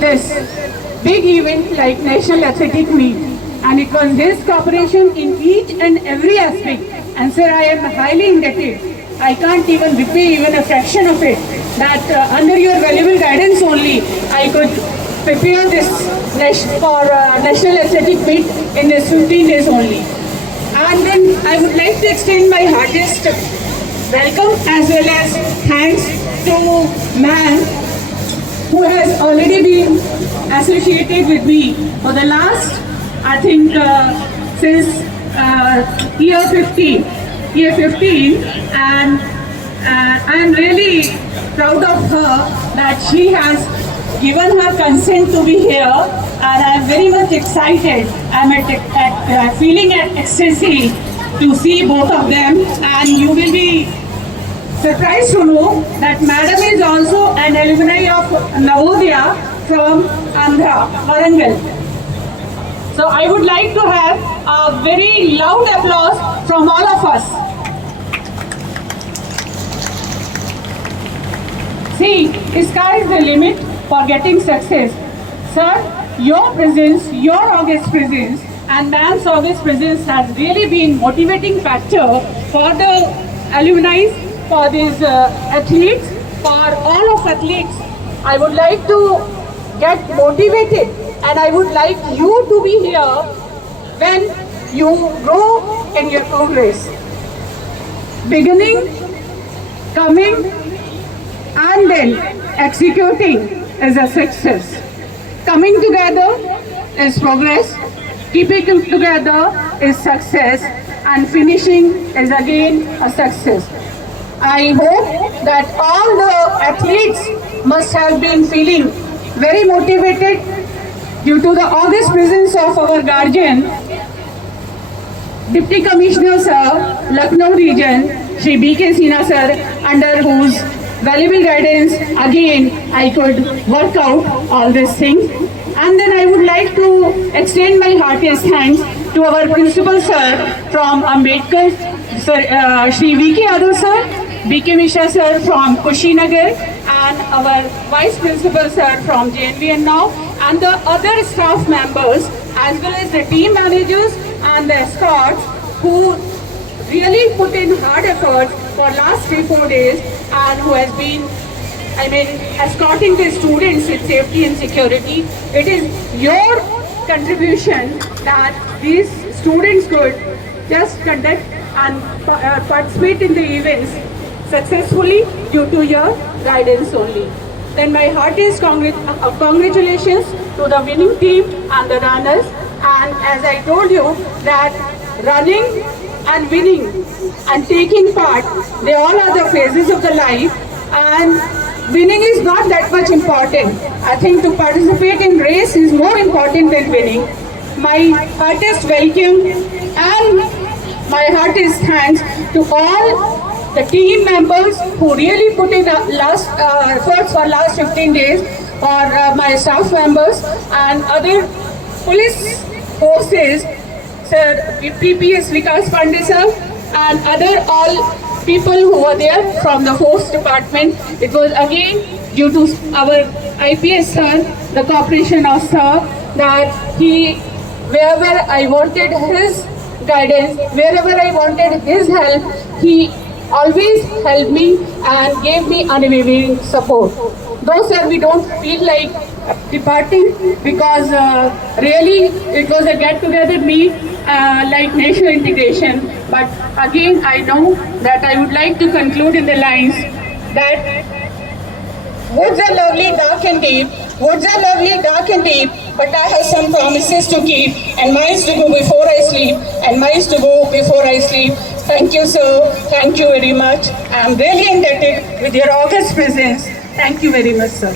this big event like National Athletic Meet, and it was his cooperation in each and every aspect. And sir, I am highly indebted. I can't even repay even a fraction of it. That under your valuable guidance only, I could prepare this for National Athletic Meet in this 15 days only. And then I would like to extend my heartiest welcome as well as thanks to man who has already been associated with me for the last, I think, since year 15, and I am really proud of her that she has given her consent to be here, and I am very much excited. I am feeling at ecstasy to see both of them, and you will be surprised to know that Madam is also an alumni of Navodaya from Andhra, Warangal. So I would like to have a very loud applause from all of us. See, sky is the limit for getting success. Sir, your presence, your august presence and ma'am's august presence has really been motivating factor for the alumni, for these athletes, for all of athletes. I would like to get motivated, and I would like you to be here when you grow in your progress. Beginning, coming, and then executing is a success. Coming together is progress, keeping it together is success, and finishing is again a success. I hope that all the athletes must have been feeling very motivated due to the august presence of our guardian, Deputy Commissioner Sir, Lucknow Region, Shri B.K. Sinha Sir, under whose valuable guidance again I could work out all these things. And then I would like to extend my heartiest thanks to our Principal Sir from Ambedkar, Sir, Shri V.K. Yadav Sir, B.K. Mishra Sir from Kushinagar, and our Vice Principal Sir from JNV now, and the other staff members as well as the team managers and the escorts who really put in hard efforts for last 3-4 days and who has been, escorting the students with safety and security. It is your contribution that these students could just conduct and participate in the events successfully due to your guidance only. Then my heartiest congratulations to the winning team and the runners. And as I told you that running and winning and taking part, they all are the phases of the life, and winning is not that much important. I think to participate in race is more important than winning. My heartiest welcome and my heartiest thanks to all the team members who really put in last efforts for last 15 days, or my staff members and other police forces, Sir PPS Vikas Pandey Sir, and other all people who were there from the force department. It was again due to our IPS Sir, the cooperation of Sir, that he, wherever I wanted his guidance, wherever I wanted his help, he always helped me and gave me unwavering support. Though sir, we don't feel like departing because really it was a get-together meet like national integration. But again, I know that I would like to conclude in the lines that woods are lovely, dark and deep. Woods are lovely, dark and deep, but I have some promises to keep, and miles to go before I sleep, and miles to go before I sleep. Thank you, sir. Thank you very much. I am really indebted with your august presence. Thank you very much, sir.